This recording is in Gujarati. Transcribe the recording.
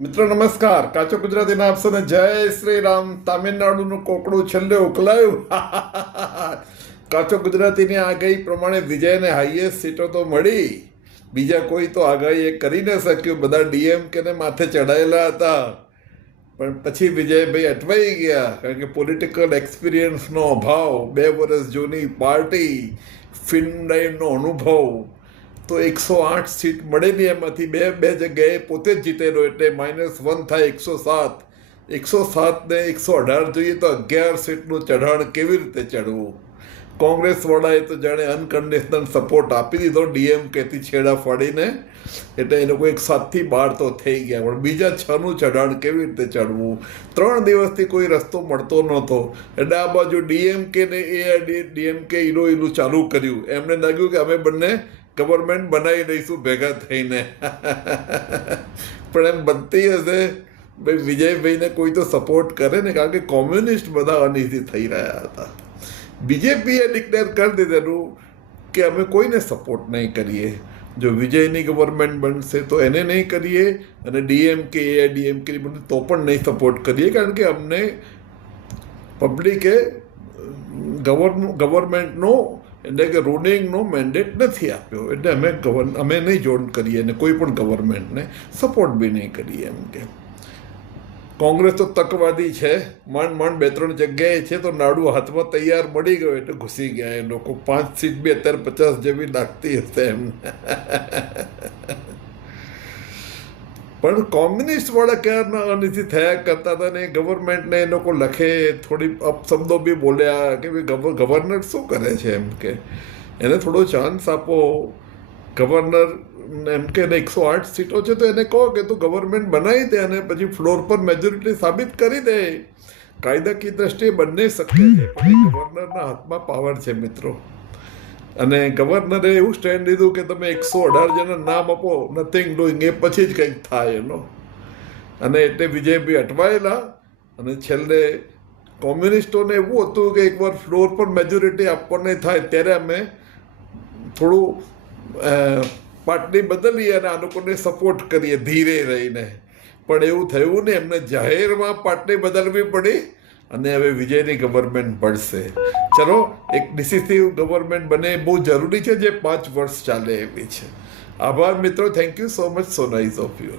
મિત્રો નમસ્કાર. કાચો ગુજરાતીના આપશોને જય શ્રી રામ. તામિલનાડુનું કોકડું છેલ્લે ઉકલાયું. કાચો ગુજરાતીની આગાહી પ્રમાણે વિજયને હાઈએસ્ટ સીટો તો મળી, બીજા કોઈ તો આગાહી એ કરી ન શક્યું. બધા ડીએમકેને માથે ચડાયેલા હતા, પણ પછી વિજયભાઈ અટવાઈ ગયા, કારણ કે પોલિટિકલ એક્સપિરિયન્સનો અભાવ, 2 વર્ષ જૂની પાર્ટી, ફિલ્મ લાઈનનો અનુભવ. તો 108 સીટ મળેલી, એમાંથી બે જગ્યાએ પોતે જ જીતેલો, એટલે -1 થાય 107. 107 ને 118 જોઈએ તો 11 સીટનું ચઢાણ કેવી રીતે ચડવું? કોંગ્રેસવાળાએ તો જાણે અનકન્ડિશનલ સપોર્ટ આપી દીધો ડીએમકેથી છેડા ફાડીને, એટલે એ લોકો 7 થી 12 તો થઈ ગયા, પણ બીજા 6નું ચઢાણ કેવી રીતે ચડવું? 3 દિવસથી કોઈ રસ્તો મળતો નહોતો, એટલે આ બાજુ ડીએમકે ને એઆઈડીએમકે ઈલું ચાલુ કર્યું. એમને લાગ્યું કે અમે બંને ગવર્મેન્ટ બનાવી દઈશું ભેગા થઈને. પણ એમ બનતી હશે ભાઈ, વિજયભાઈને કોઈ તો સપોર્ટ કરે ને, કારણ કે કોમ્યુનિસ્ટ બધા અનઇઝી થઈ રહ્યા હતા. બીજેપીએ ડિક્લેર કરી દીધેલું કે અમે કોઈને સપોર્ટ નહીં કરીએ, જો વિજયની ગવર્મેન્ટ બનશે તો એને નહીં કરીએ, અને ડીએમકે એઆઈડીએમકે તો પણ નહીં સપોર્ટ કરીએ, કારણ કે અમને પબ્લિકે ગવર્મેન્ટનો એટલે કે રૂલિંગનો મેન્ડેટ નથી આપ્યો, એટલે અમે નહીં જોઈન કરીએ અને કોઈ પણ ગવર્મેન્ટને સપોર્ટ બી નહીં કરીએ. એમ કે કોંગ્રેસ તો તકવાદી છે, માંડ 2-3 જગ્યાએ છે તો નાડું હાથમાં તૈયાર મળી ગયો એટલે ઘૂસી ગયા એ લોકો. 5 સીટ બી અત્યારે 50 જેવી લાગતી હશે એમ. પણ કોમ્યુનિસ્ટવાળા ક્યારના અનઇઝી થયા કરતા હતા ને, ગવર્મેન્ટને એ લોકો લખે, થોડી અપશબ્દો બી બોલ્યા કે ભાઈ ગવર્નર શું કરે છે, એમ કે એને થોડો ચાન્સ આપો. ગવર્નર એમ કે 108 સીટો છે તો એને કહો કે તું ગવર્મેન્ટ બનાવી દે અને પછી ફ્લોર પર મેજોરિટી સાબિત કરી દે. કાયદાકીય દ્રષ્ટિએ બંને શક્ય છે, પણ ગવર્નરના હાથમાં પાવર છે મિત્રો. અને ગવર્નરે એવું સ્ટેન્ડ લીધું કે તમે 118 જણા નામ આપો, નથિંગ ડુઈંગ, એ પછી જ કંઈક થાય એનો. અને એટલે વિજયભાઈ અટવાયેલા, અને છેલ્લે કોમ્યુનિસ્ટોને એવું હતું કે એકવાર ફ્લોર પર મેજોરિટી આપવાની થાય ત્યારે અમે થોડું પાર્ટી બદલીએ અને આ લોકોને સપોર્ટ કરીએ ધીરે રહીને. પણ એવું થયું ને, એમને જાહેરમાં પાર્ટી બદલવી પડી, અને હવે વિજયની ગવર્મેન્ટ પડશે. ચલો, એક ડિસિસિવ ગવર્મેન્ટ બને બહુ જરૂરી છે, જે 5 વર્ષ ચાલે એવી છે. આભાર મિત્રો, thank you so much, so nice of you.